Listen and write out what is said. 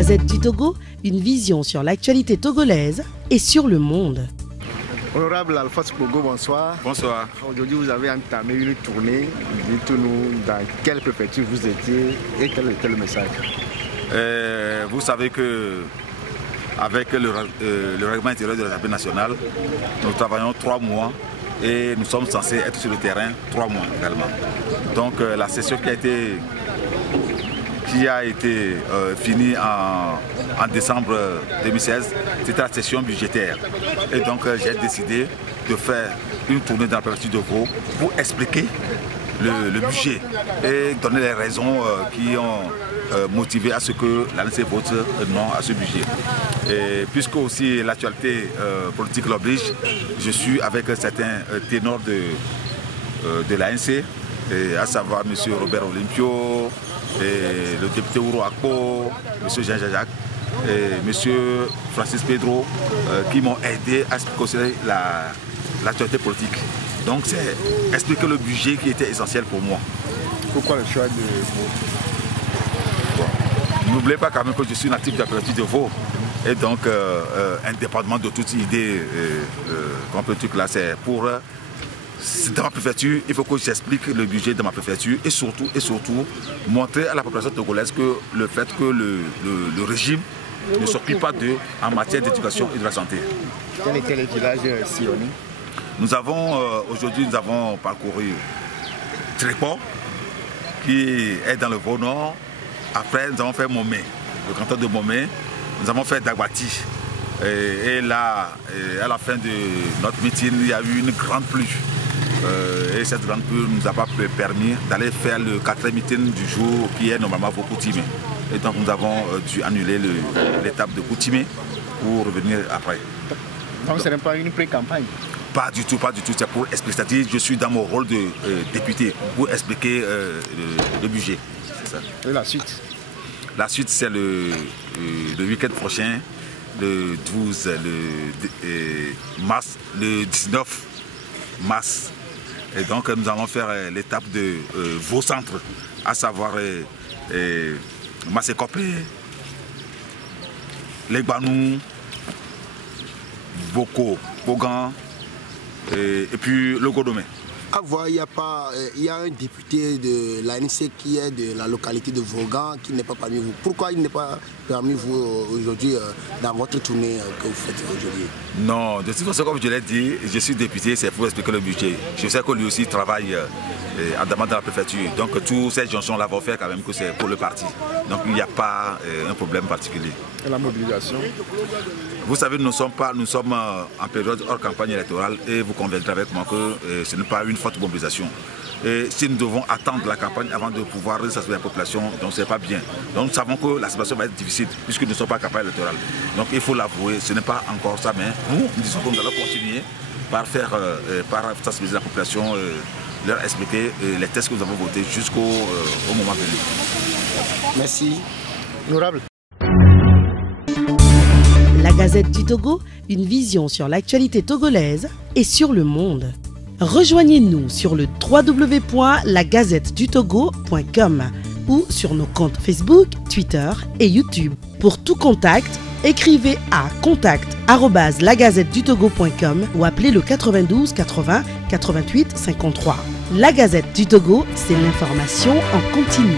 Gazette du Togo, une vision sur l'actualité togolaise et sur le monde. Honorable Alpha Spogo, bonsoir. Bonsoir. Aujourd'hui, vous avez entamé une tournée. Dites-nous dans quelle préfecture vous étiez et quel était le message. Vous savez que avec le règlement intérieur de l'Assemblée nationale, nous travaillons 3 mois et nous sommes censés être sur le terrain 3 mois également. Donc la session qui a été finie en décembre 2016, c'était la session budgétaire. Et donc j'ai décidé de faire une tournée dans la préfecture de Vaud pour expliquer le budget et donner les raisons qui ont motivé à ce que l'ANC vote non à ce budget. Et puisque aussi l'actualité politique l'oblige, je suis avec certains ténors de l'ANC, à savoir M. Robert Olympio, et le député Ouro Akpo, M. Jean Jacques et M. Francis Pedro, qui m'ont aidé à expliquer l'actualité politique. Donc c'est expliquer le budget qui était essentiel pour moi. Pourquoi le choix de Vaud? N'oubliez pas quand même que je suis natif de la préfecture de Vaud. Et donc, indépendamment de toute idée politique là, c'est pour... dans ma préfecture, il faut que j'explique le budget de ma préfecture et surtout montrer à la population togolaise que le fait que le régime ne s'occupe pas d'eux en matière d'éducation et de la santé. Quel était le village sillonné? Aujourd'hui, nous avons parcouru Tréport, qui est dans le Vaud-Nord. Après, nous avons fait Momé, le canton de Momé. Nous avons fait Dagwati. Et là, à la fin de notre meeting, il y a eu une grande pluie. Et cette grande pluie ne nous a pas permis d'aller faire le 4e meeting du jour qui est normalement pour Koutimé. Et donc nous avons dû annuler l'étape de Koutimé pour revenir après. Donc ce n'est pas une pré-campagne? Pas du tout, pas du tout. C'est pour expliquer. C'est-à-dire je suis dans mon rôle de député pour expliquer le budget. Ça. Et la suite? La suite, c'est le week-end prochain, le 12 mars, le 19 mars. Et donc nous allons faire l'étape de vos centres, à savoir Massékopé, Legbanou, Boko, Bogan et puis le Godomé. À voir, il y a un député de l'ANC qui est de la localité de Vaughan qui n'est pas parmi vous. Pourquoi il n'est pas parmi vous aujourd'hui dans votre tournée que vous faites aujourd'hui? Non, de toute façon, comme je l'ai dit, je suis député, c'est pour expliquer le budget. Je sais que lui aussi travaille en demande de la préfecture. Donc toutes ces jonctions-là vont faire quand même que c'est pour le parti. Donc il n'y a pas un problème particulier. Et la mobilisation? Vous savez, nous sommes en période hors campagne électorale et vous conviendrez avec moi que ce n'est pas une forte mobilisation. Et si nous devons attendre la campagne avant de pouvoir rassembler la population, donc ce n'est pas bien. Donc nous savons que la situation va être difficile puisque nous ne sommes pas en campagne électorale. Donc il faut l'avouer, ce n'est pas encore ça, mais nous disons que nous allons continuer par sensibiliser la population, leur expliquer les textes que nous avons votés jusqu'au moment venu. Merci. Honorable. La Gazette du Togo, une vision sur l'actualité togolaise et sur le monde. Rejoignez-nous sur le www.lagazettedutogo.com ou sur nos comptes Facebook, Twitter et YouTube. Pour tout contact, écrivez à contact@lagazettedutogo.com ou appelez le 92 80 88 53. La Gazette du Togo, c'est l'information en continu.